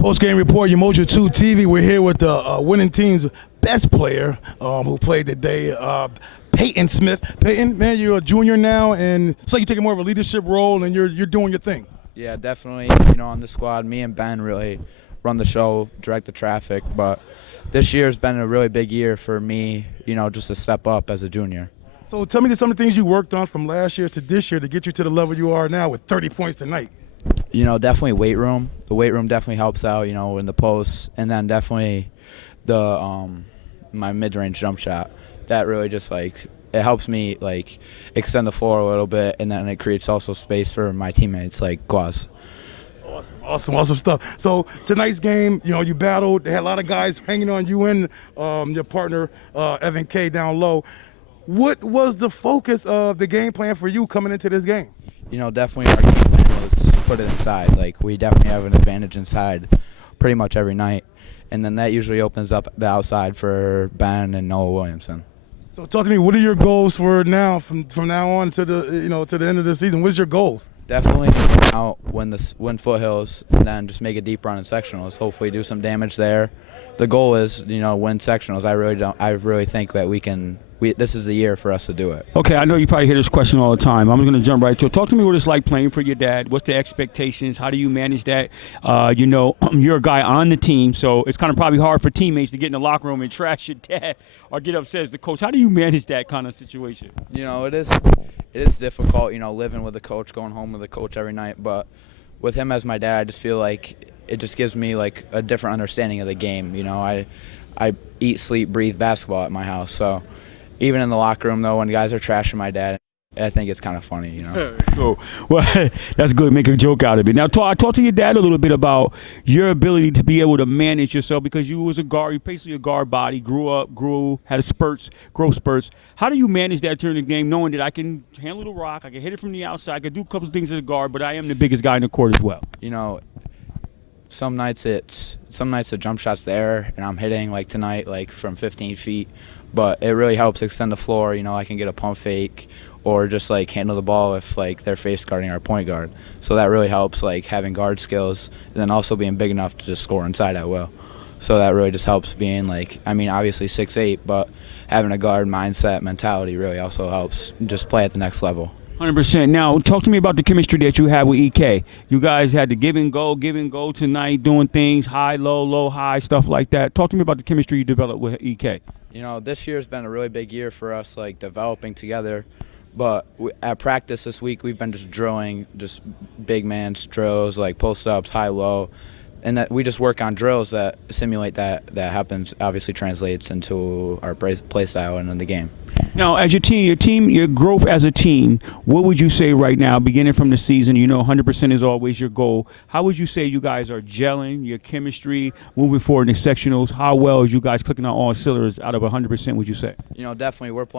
Post-game report, Umoja 2 TV. We're here with the winning team's best player who played today, Peyton Smith. Peyton, man, you're a junior now, and it's like you're taking more of a leadership role, and you're doing your thing. Yeah, definitely. On the squad, me and Ben really run the show, direct the traffic. But this year's been a really big year for me, just to step up as a junior. So tell me some of the things you worked on from last year to this year to get you to the level you are now with 30 points tonight. Definitely weight room. The weight room definitely helps out, in the posts, and then definitely the my mid-range jump shot. That really just it helps me extend the floor a little bit, and then it creates also space for my teammates like Kwaz. Awesome stuff. So tonight's game, you battled. They had a lot of guys hanging on you and your partner Evan K down low. What was the focus of the game plan for you coming into this game? Definitely our game plan was put it inside. We definitely have an advantage inside pretty much every night. And then that usually opens up the outside for Ben and Noah Williamson. So talk to me, what are your goals for now, from now on to the to the end of the season? What's your goals? Definitely out, win Foothills, and then just make a deep run in sectionals. Hopefully do some damage there. The goal is, win sectionals. I really think that this is the year for us to do it. Okay, I know you probably hear this question all the time. I'm going to jump right to it. Talk to me what it's like playing for your dad. What's the expectations? How do you manage that? You're a guy on the team, so it's kind of probably hard for teammates to get in the locker room and trash your dad or get upset as the coach. How do you manage that kind of situation? It is difficult, living with a coach, going home with a coach every night. But with him as my dad, I just feel like it just gives me a different understanding of the game. I eat, sleep, breathe basketball at my house, so even in the locker room, though, when guys are trashing my dad, I think it's kind of funny, Cool. Well, that's good. Make a joke out of it. Now, talk to your dad a little bit about your ability to be able to manage yourself, because you was a guard. You basically a guard body, had growth spurts. How do you manage that during the game, knowing that I can handle the rock, I can hit it from the outside, I can do a couple of things as a guard, but I am the biggest guy in the court as well? Some nights the jump shot's there, and I'm hitting tonight, from 15 feet. But it really helps extend the floor. I can get a pump fake or just handle the ball if they're face guarding our point guard. So that really helps having guard skills, and then also being big enough to just score inside at will. So that really just helps being obviously 6'8", but having a guard mindset mentality really also helps just play at the next level. 100%. Now, talk to me about the chemistry that you have with EK. You guys had to give and go tonight, doing things, high, low, high, stuff like that. Talk to me about the chemistry you developed with EK. This year's been a really big year for us, developing together. But at practice this week, we've been just drilling, just big man's drills, post-ups, high-low. And that we just work on drills that simulate that happens, obviously translates into our play style and in the game. Now, as your growth as a team, what would you say right now, beginning from the season, 100% is always your goal. How would you say you guys are gelling, your chemistry, moving forward in the sectionals? How well is you guys clicking on all cylinders out of 100%, would you say? Definitely we're at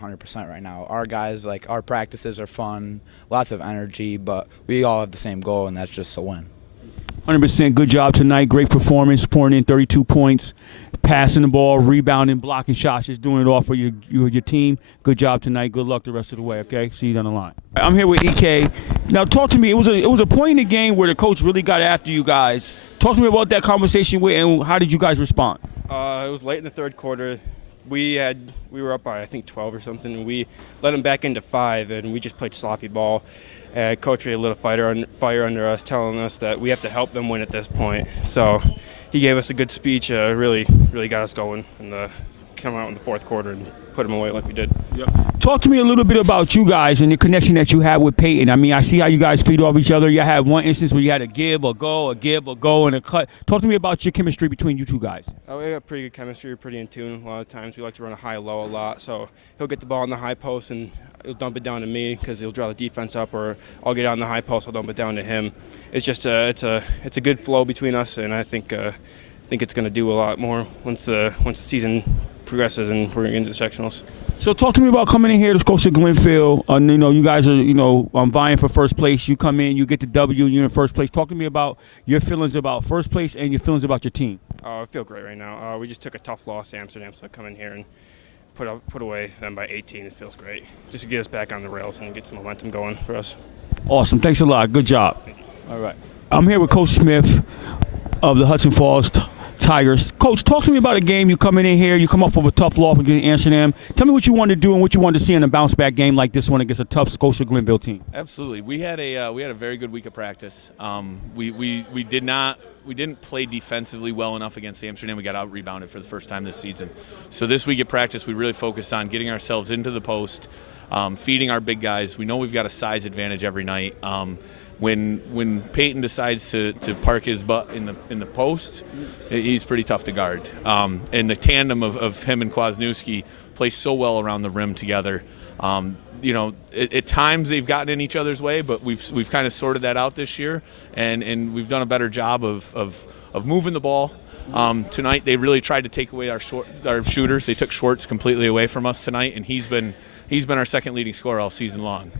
100% right now. Our guys, our practices are fun, lots of energy, but we all have the same goal, and that's just to win. 100%. Good job tonight. Great performance, pouring in 32 points, passing the ball, rebounding, blocking shots, just doing it all for your team. Good job tonight. Good luck the rest of the way, okay? See you down the line. I'm here with EK. Now, talk to me. It was a point in the game where the coach really got after you guys. Talk to me about that conversation and how did you guys respond? It was late in the third quarter. We were up by, I think, 12 or something, and we let them back into 5, and we just played sloppy ball. Coach really lit a fire under us, telling us that we have to help them win at this point. So he gave us a good speech, really got us going, and come out in the fourth quarter and put them away like we did. Yep. Talk to me a little bit about you guys and the connection that you have with Peyton. I see how you guys feed off each other. You had one instance where you had a give, a go, and a cut. Talk to me about your chemistry between you two guys. We got pretty good chemistry. We're pretty in tune. A lot of times we like to run a high-low a lot. So he'll get the ball in the high post and he'll dump it down to me because he'll draw the defense up, or I'll get out in the high post, I'll dump it down to him. It's just it's a good flow between us, and I think it's going to do a lot more once the season progresses and we're into the sectionals. So talk to me about coming in here to Scotia Glenfield. You guys are vying for first place. You come in, you get the W, you're in first place. Talk to me about your feelings about first place and your feelings about your team. I feel great right now. We just took a tough loss to Amsterdam, so I come in here and put away them by 18. It feels great just to get us back on the rails and get some momentum going for us. Awesome. Thanks a lot. Good job. All right. I'm here with Coach Smith. of the Hudson Falls Tigers. Coach, talk to me about a game. You coming in here, you come up with a tough loss and getting Amsterdam. Tell me what you want to do and what you want to see in a bounce back game like this one against a tough Scotia Glenville team. Absolutely, we had a very good week of practice. We didn't play defensively well enough against Amsterdam. We got out rebounded for the first time this season. So this week of practice, we really focused on getting ourselves into the post, feeding our big guys. We know we've got a size advantage every night. When Peyton decides to park his butt in the post, he's pretty tough to guard. And the tandem of him and Kwasniewski play so well around the rim together. At times they've gotten in each other's way, but we've kind of sorted that out this year, and we've done a better job of moving the ball. Tonight they really tried to take away our shooters. They took Schwartz completely away from us tonight, and he's been our second leading scorer all season long.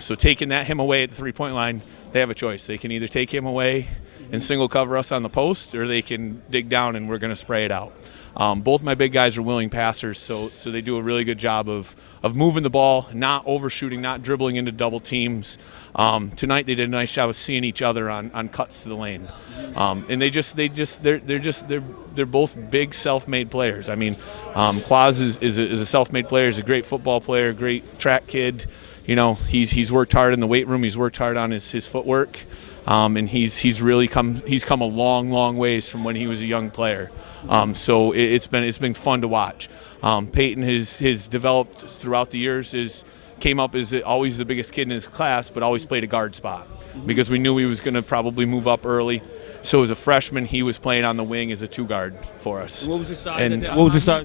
So taking him away at the three-point line, they have a choice. They can either take him away and single cover us on the post, or they can dig down and we're going to spray it out. Both my big guys are willing passers, so they do a really good job of moving the ball, not overshooting, not dribbling into double teams. Tonight they did a nice job of seeing each other on cuts to the lane, and they're both big self-made players. I mean, Kwaz is a self-made player. He's a great football player, great track kid. He's worked hard in the weight room. He's worked hard on his footwork, and he's come a long ways from when he was a young player. So it's been fun to watch. Peyton has developed throughout the years. Came up as always the biggest kid in his class, but always played a guard spot because we knew he was going to probably move up early. So as a freshman, he was playing on the wing as a two guard for us. What was his size?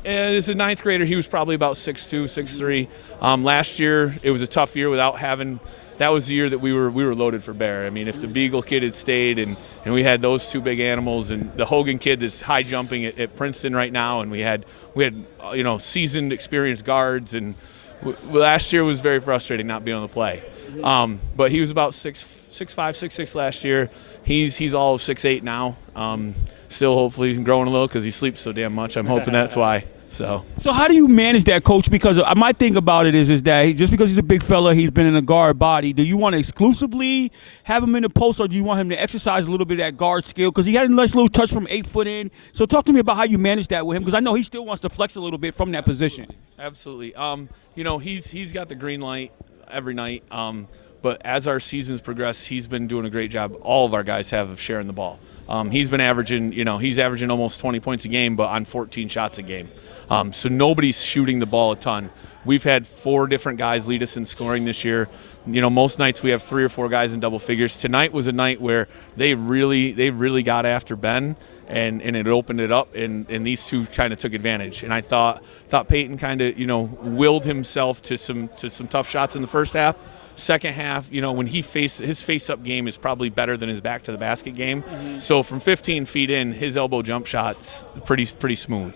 As a ninth grader, he was probably about 6'2", 6'3". Last year, it was a tough year without having. That was the year that we were loaded for bear. I mean, if the Beagle kid had stayed and we had those two big animals, and the Hogan kid that's high jumping at Princeton right now, and we had seasoned, experienced guards, and last year was very frustrating not being on the play. But he was about 6'5", 6'6" last year. He's all of 6'8" now. Still hopefully growing a little because he sleeps so damn much. I'm hoping that's why. So how do you manage that, Coach? Because my thing about it is that just because he's a big fella, he's been in a guard body. Do you want to exclusively have him in the post, or do you want him to exercise a little bit of that guard skill? Because he had a nice little touch from 8 foot in. So talk to me about how you manage that with him, because I know he still wants to flex a little bit from that position. Absolutely. He's got the green light every night. But as our seasons progress, he's been doing a great job. All of our guys have of sharing the ball. He's been averaging almost 20 points a game, but on 14 shots a game. So nobody's shooting the ball a ton. We've had 4 different guys lead us in scoring this year. Most nights we have 3 or 4 guys in double figures. Tonight was a night where they really got after Ben, and it opened it up, and these two kind of took advantage. And I thought Peyton kind of willed himself to some tough shots in the first half. Second half, when his face-up game is probably better than his back-to-the-basket game. Mm-hmm. So from 15 feet in, his elbow jump shot's pretty smooth.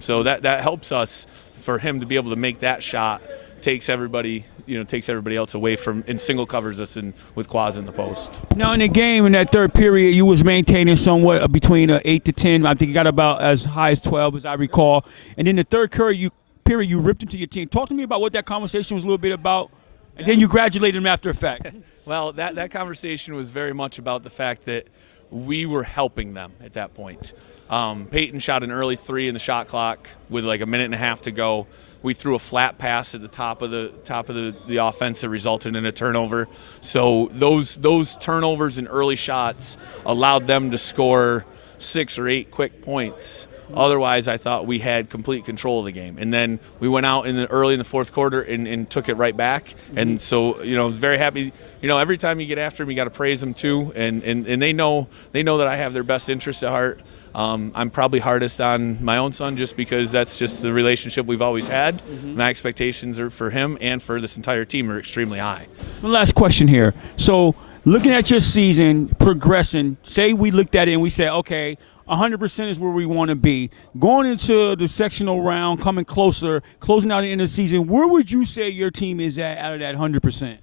So that helps us for him to be able to make that shot. Takes everybody else away from and single covers us with Kwaz in the post. Now in the game, in that third period, you was maintaining somewhat between 8 to 10. I think you got about as high as 12, as I recall. And then the third period, you ripped into your team. Talk to me about what that conversation was a little bit about. And then you congratulated him after effect. Well, that conversation was very much about the fact that we were helping them at that point. Peyton shot an early 3 in the shot clock with like a minute and a half to go. We threw a flat pass at the top of the offense that resulted in a turnover. So those turnovers and early shots allowed them to score 6 or 8 quick points. Otherwise, I thought we had complete control of the game. And then we went out early in the fourth quarter and took it right back. And so, I was very happy. Every time you get after them, you got to praise them too. And they know that I have their best interest at heart. I'm probably hardest on my own son just because that's just the relationship we've always had. Mm-hmm. My expectations are for him and for this entire team are extremely high. One last question here. So looking at your season progressing, say we looked at it and we said, okay, 100% is where we want to be. Going into the sectional round, coming closer, closing out the end of the season, where would you say your team is at out of that 100%?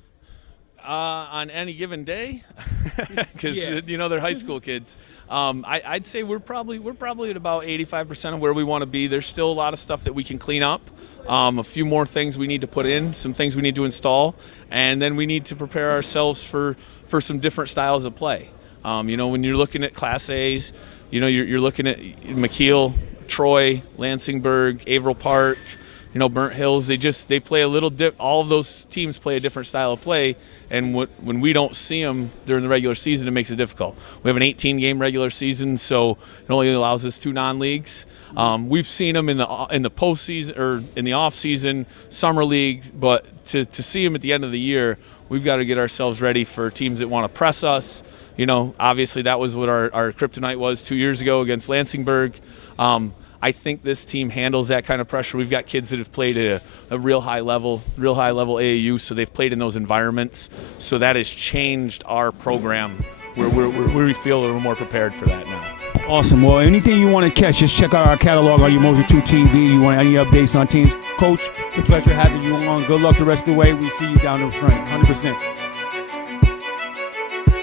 On any given day, because they're high school kids. I'd say we're probably at about 85% of where we want to be. There's still a lot of stuff that we can clean up. A few more things we need to put in, some things we need to install, and then we need to prepare ourselves for some different styles of play. When you're looking at Class A's, you're looking at McKeel, Troy, Lansingburg, Averill Park, Burnt Hills. They play a little all of those teams play a different style of play, and when we don't see them during the regular season, it makes it difficult. We have an 18-game regular season, so it only allows us 2 non-leagues. We've seen them in the postseason or in the off season, summer league, but to see them at the end of the year, we've got to get ourselves ready for teams that want to press us. Obviously that was what our kryptonite was 2 years ago against Lansingburg. I think this team handles that kind of pressure. We've got kids that have played at a real high level AAU, so they've played in those environments. So that has changed our program where we feel a little more prepared for that now. Awesome. Well, anything you want to catch, just check out our catalog on your Moser 2 TV. You want any updates on teams? Coach, it's a pleasure having you on. Good luck the rest of the way. We see you down in front, 100%.